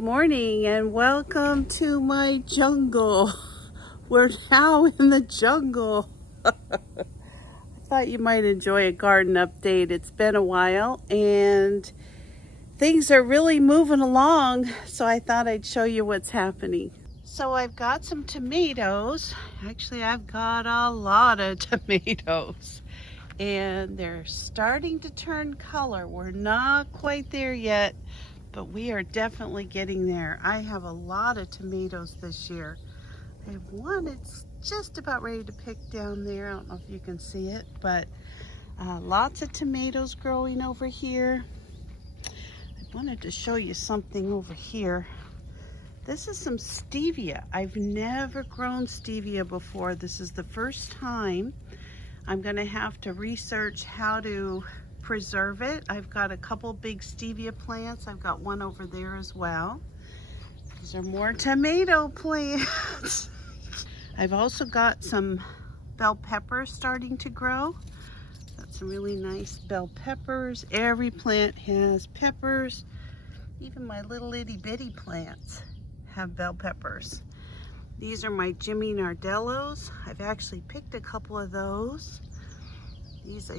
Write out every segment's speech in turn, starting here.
Good morning and welcome to my jungle. We're now in the jungle. I thought you might enjoy a garden update. It's been a while and things are really moving along, so I thought I'd show you what's happening. So I've got some tomatoes. Actually, I've got a lot of tomatoes and they're starting to turn color. We're not quite there yet, but we are definitely getting there. I have a lot of tomatoes this year. I have one that's just about ready to pick down there. I don't know if you can see it, but lots of tomatoes growing over here. I wanted to show you something over here. This is some stevia. I've never grown stevia before. This is the first time. I'm gonna have to research how to preserve it. I've got a couple big stevia plants. I've got one over there as well. These are more tomato plants. I've also got some bell peppers starting to grow. Got some really nice bell peppers. Every plant has peppers. Even my little itty bitty plants have bell peppers. These are my Jimmy Nardellos. I've actually picked a couple of those. These are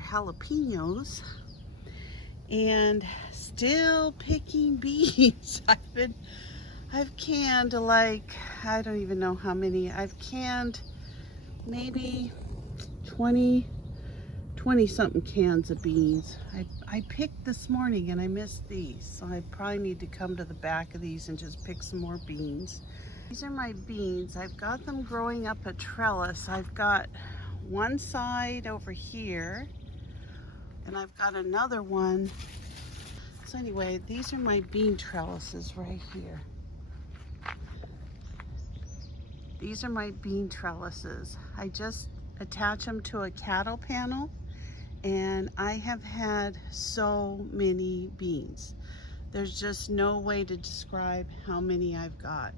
jalapenos. And still picking beans. I've canned like, I don't even know how many. I've canned maybe 20 something cans of beans. I picked this morning and I missed these, so I probably need to come to the back of these and just pick some more beans. These are my beans. I've got them growing up a trellis. I've got one side over here and I've got another one. So anyway, these are my bean trellises right here. These are my bean trellises. I just attach them to a cattle panel and I have had so many beans. There's just no way to describe how many I've got.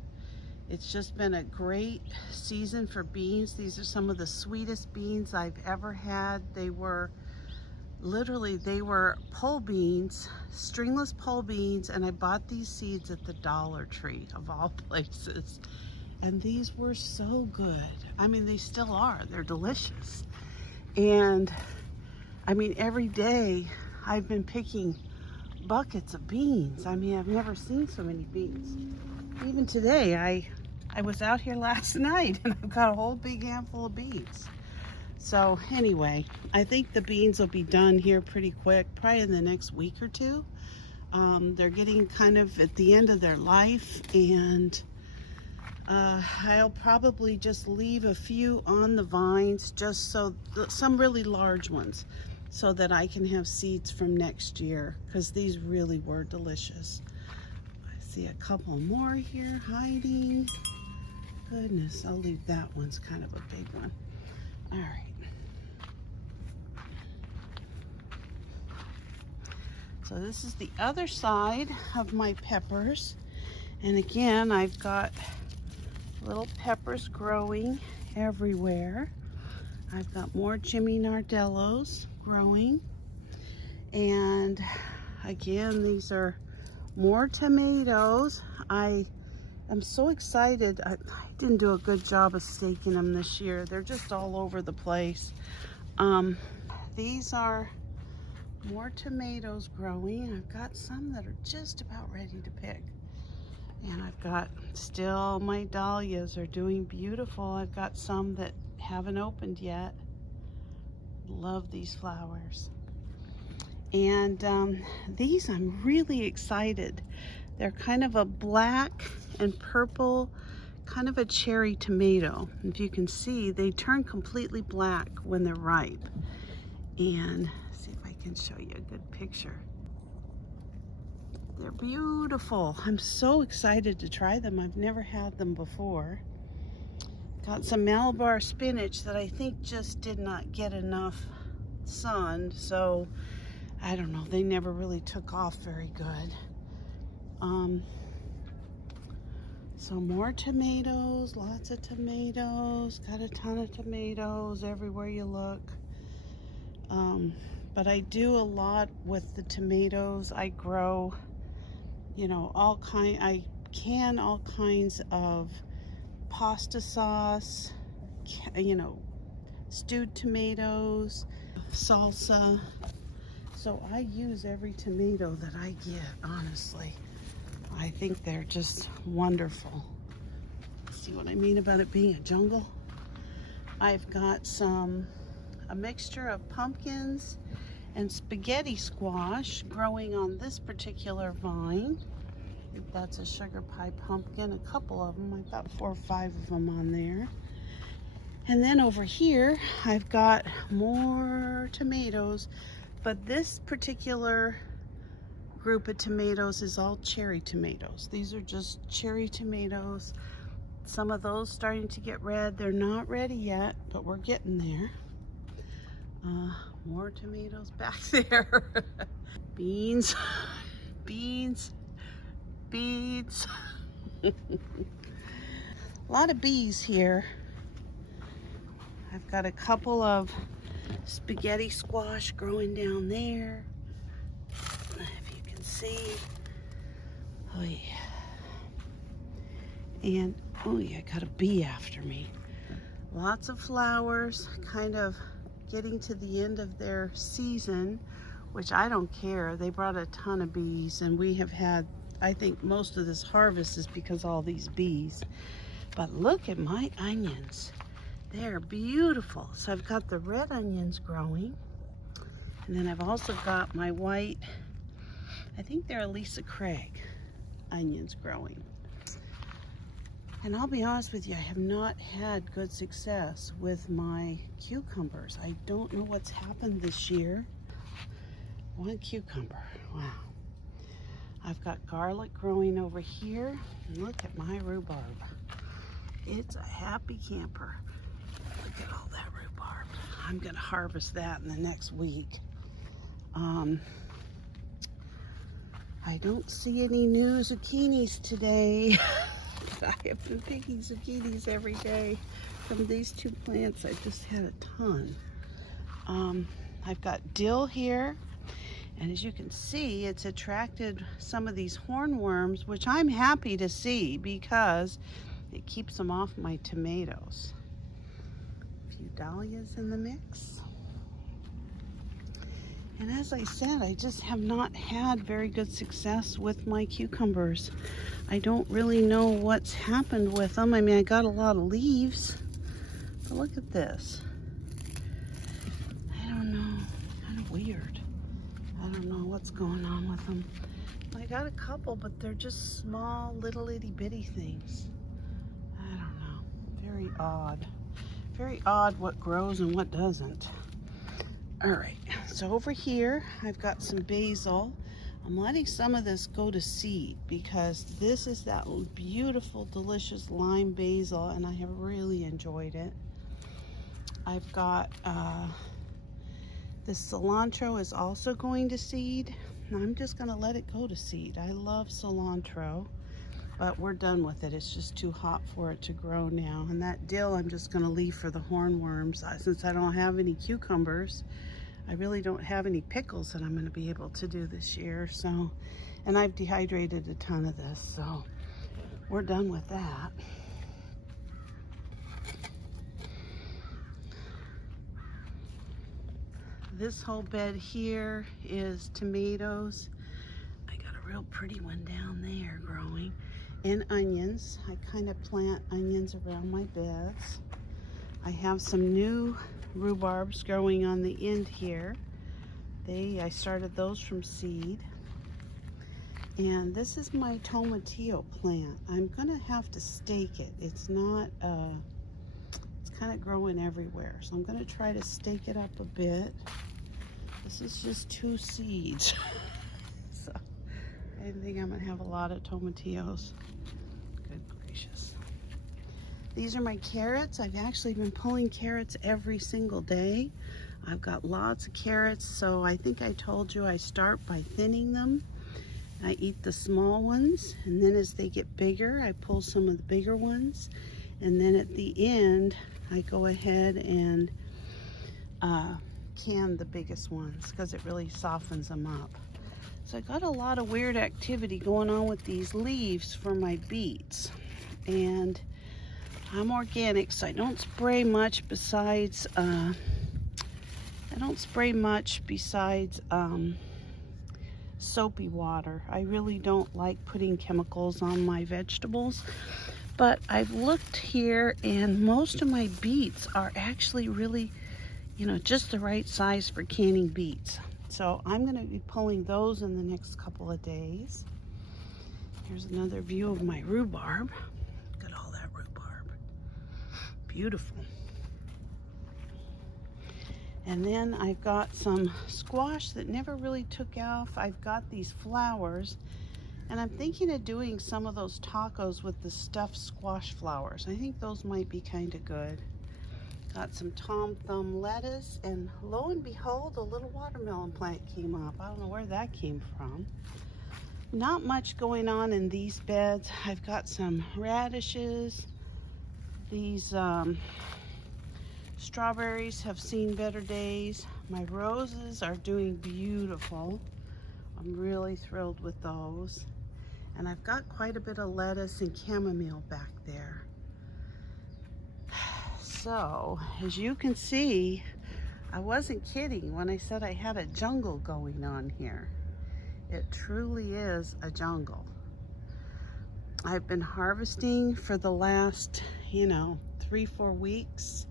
It's just been a great season for beans. These are some of the sweetest beans I've ever had. They were pole beans, stringless pole beans, and I bought these seeds at the Dollar Tree of all places. And these were so good. I mean, they still are. They're delicious. And I mean, every day I've been picking buckets of beans. I mean, I've never seen so many beans. Even today, I was out here last night and I've got a whole big handful of beans. So anyway, I think the beans will be done here pretty quick, probably in the next week or two. They're getting kind of at the end of their life, and I'll probably just leave a few on the vines, just so some really large ones, so that I can have seeds from next year, because these really were delicious. I see a couple more here hiding. Goodness, I'll leave that one's kind of a big one. All right. So this is the other side of my peppers. And again, I've got little peppers growing everywhere. I've got more Jimmy Nardellos growing. And again, these are more tomatoes. I am so excited. I didn't do a good job of staking them this year. They're just all over the place. These are more tomatoes growing. I've got some that are just about ready to pick. And I've got still my dahlias are doing beautiful. I've got some that haven't opened yet. Love these flowers. And these I'm really excited. They're kind of a black and purple, kind of a cherry tomato. If you can see, they turn completely black when they're ripe. And see if I can show you a good picture. They're beautiful. I'm so excited to try them. I've never had them before. Got some Malabar spinach that I think just did not get enough sun, so I don't know, they never really took off very good. So more tomatoes, lots of tomatoes, got a ton of tomatoes everywhere you look. But I do a lot with the tomatoes. I grow, you know, I can all kinds of pasta sauce, you know, stewed tomatoes, salsa. So I use every tomato that I get, honestly. I think they're just wonderful. See what I mean about it being a jungle? I've got a mixture of pumpkins and spaghetti squash growing on this particular vine. I think that's a sugar pie pumpkin, a couple of them. I've got 4 or 5 of them on there. And then over here, I've got more tomatoes, but this particular group of tomatoes is all cherry tomatoes. These are just cherry tomatoes. Some of those starting to get red. They're not ready yet, but we're getting there. More tomatoes back there. Beans, beans, beans. A lot of bees here. I've got a couple of spaghetti squash growing down there. If you can see. Oh yeah. And oh yeah, I got a bee after me. Lots of flowers, kind of getting to the end of their season, which I don't care. They brought a ton of bees, and we have had, I think most of this harvest is because of all these bees. But look at my onions. They're beautiful. So I've got the red onions growing, and then I've also got my white, I think they're Lisa Craig onions growing. And I'll be honest with you, I have not had good success with my cucumbers. I don't know what's happened this year. One cucumber, wow. I've got garlic growing over here. Look at my rhubarb. It's a happy camper. Look at all that rhubarb. I'm gonna harvest that in the next week. I don't see any new zucchinis today. I have been picking zucchinis every day from these 2 plants. I just had a ton. I've got dill here, and as you can see, it's attracted some of these hornworms, which I'm happy to see because it keeps them off my tomatoes. A few dahlias in the mix. And as I said, I just have not had very good success with my cucumbers. I don't really know what's happened with them. I mean, I got a lot of leaves, but look at this. I don't know, kind of weird. I don't know what's going on with them. I got a couple, but they're just small, little itty bitty things. I don't know, very odd. Very odd what grows and what doesn't. All right, so over here, I've got some basil. I'm letting some of this go to seed because this is that beautiful, delicious lime basil, and I have really enjoyed it. I've got this cilantro is also going to seed. I'm just gonna let it go to seed. I love cilantro, but we're done with it. It's just too hot for it to grow now. And that dill I'm just gonna leave for the hornworms. Since I don't have any cucumbers, I really don't have any pickles that I'm gonna be able to do this year. So, and I've dehydrated a ton of this, so we're done with that. This whole bed here is tomatoes. I got a real pretty one down there growing. And onions. I kind of plant onions around my beds. I have some new rhubarbs growing on the end here. I started those from seed. And this is my tomatillo plant. I'm gonna have to stake it. It's not, it's kind of growing everywhere. So I'm gonna try to stake it up a bit. This is just 2 seeds. So I think I'm gonna have a lot of tomatillos. Good gracious. These are my carrots. I've actually been pulling carrots every single day. I've got lots of carrots, so I think I told you I start by thinning them. I eat the small ones, and then as they get bigger, I pull some of the bigger ones. And then at the end, I go ahead and can the biggest ones because it really softens them up. So I got a lot of weird activity going on with these leaves for my beets. And I'm organic, so I don't spray much besides soapy water. I really don't like putting chemicals on my vegetables. But I've looked here and most of my beets are actually really, you know, just the right size for canning beets. So I'm going to be pulling those in the next couple of days. Here's another view of my rhubarb. Look at all that rhubarb. Beautiful. And then I've got some squash that never really took off. I've got these flowers, and I'm thinking of doing some of those tacos with the stuffed squash flowers. I think those might be kind of good. Got some Tom Thumb lettuce, and lo and behold, a little watermelon plant came up. I don't know where that came from. Not much going on in these beds. I've got some radishes. These strawberries have seen better days. My roses are doing beautiful. I'm really thrilled with those. And I've got quite a bit of lettuce and chamomile back there. So, as you can see, I wasn't kidding when I said I had a jungle going on here. It truly is a jungle. I've been harvesting for the last, 3-4 weeks.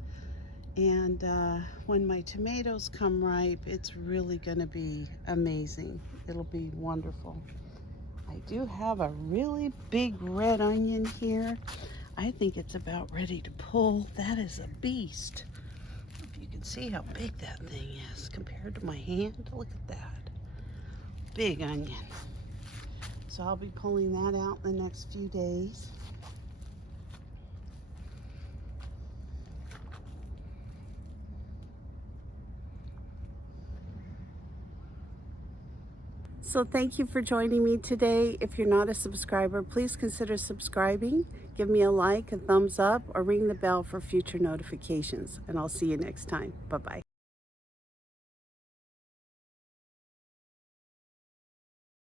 And when my tomatoes come ripe, it's really gonna be amazing. It'll be wonderful. I do have a really big red onion here. I think it's about ready to pull. That is a beast. If you can see how big that thing is compared to my hand, look at that. Big onion. So I'll be pulling that out in the next few days. So thank you for joining me today. If you're not a subscriber, please consider subscribing. Give me a like, a thumbs up, or ring the bell for future notifications. And I'll see you next time. Bye-bye.